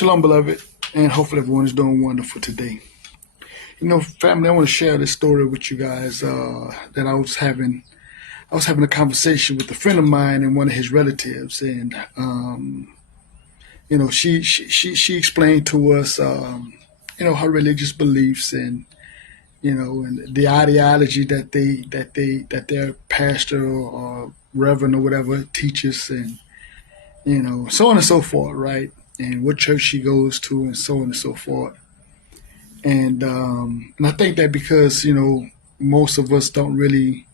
Shalom, beloved, and hopefully everyone is doing wonderful today. You know, family, I want to share this story with you guys that I was having. I was having a conversation with a friend of mine and one of his relatives, and she explained to us, her religious beliefs and and the ideology that their pastor or reverend or whatever teaches, and so on and so forth, right? And what church she goes to, and so on and so forth. And I think that because most of us don't really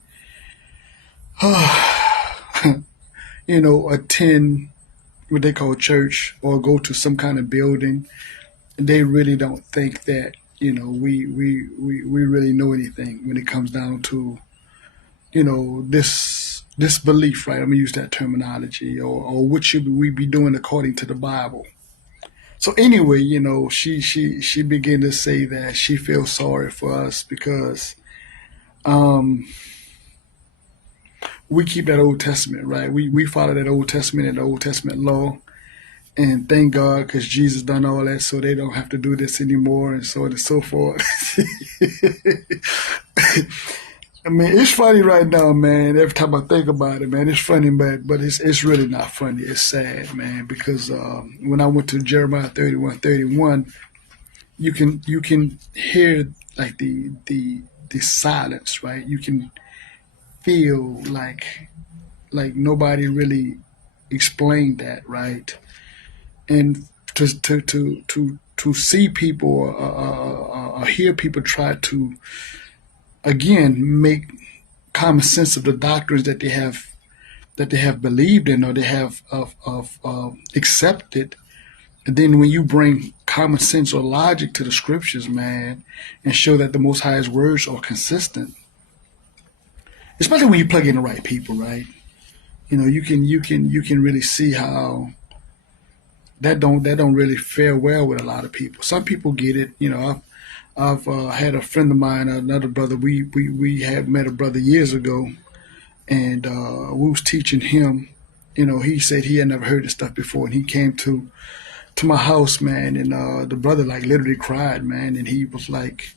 attend what they call church or go to some kind of building, they really don't think that we really know anything when it comes down to this belief, right? I'm gonna use that terminology, or what should we be doing according to the Bible. So anyway, she began to say that she feels sorry for us because we keep that Old Testament, right? We follow that Old Testament and the Old Testament law, and thank God because Jesus done all that, so they don't have to do this anymore, and so on and so forth. I mean, it's funny right now, man. Every time I think about it, man, it's funny, but it's really not funny. It's sad, man, because when I went to Jeremiah 31:31, you can hear like the silence, right? You can feel like nobody really explained that, right? And to see people or hear people try to again make common sense of the doctrines that they have believed in or they have accepted. And then when you bring common sense or logic to the scriptures, man, and show that the Most High's words are consistent, especially when you plug in the right people, right? You can really see how that don't really fare well with a lot of people. Some people get it. I've had a friend of mine, another brother. We had met a brother years ago, and we was teaching him. He said he had never heard this stuff before, and he came to my house, man, and the brother like literally cried, man, and he was like,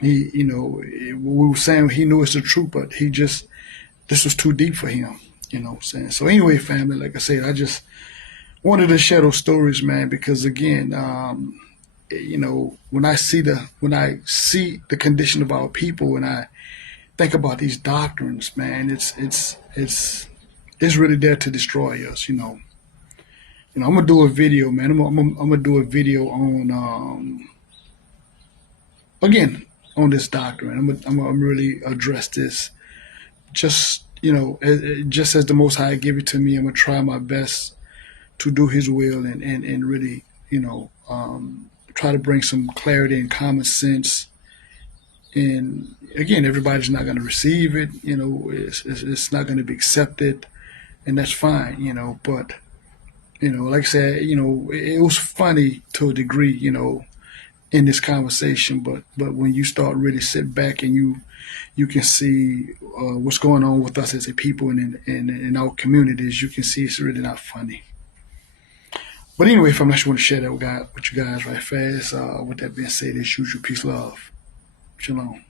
we were saying he knew it's the truth, but this was too deep for him. What I'm saying? So anyway, family, like I said, I just wanted to share those stories, man, because again, when I see the condition of our people, and I think about these doctrines, man, it's really there to destroy us. I'm gonna do a video, man. I'm gonna do a video on again on this doctrine. I'm gonna really address this. Just just as the Most High give it to me, I'm gonna try my best to do His will and really try to bring some clarity and common sense. And again, everybody's not going to receive it. It's not going to be accepted, and that's fine. But like I said, it was funny to a degree. In this conversation, but when you start really sit back and you can see what's going on with us as a people and in our communities, you can see it's really not funny. But anyway, if I just want to share that with you guys right fast. With that being said, it's usual peace, love, shalom.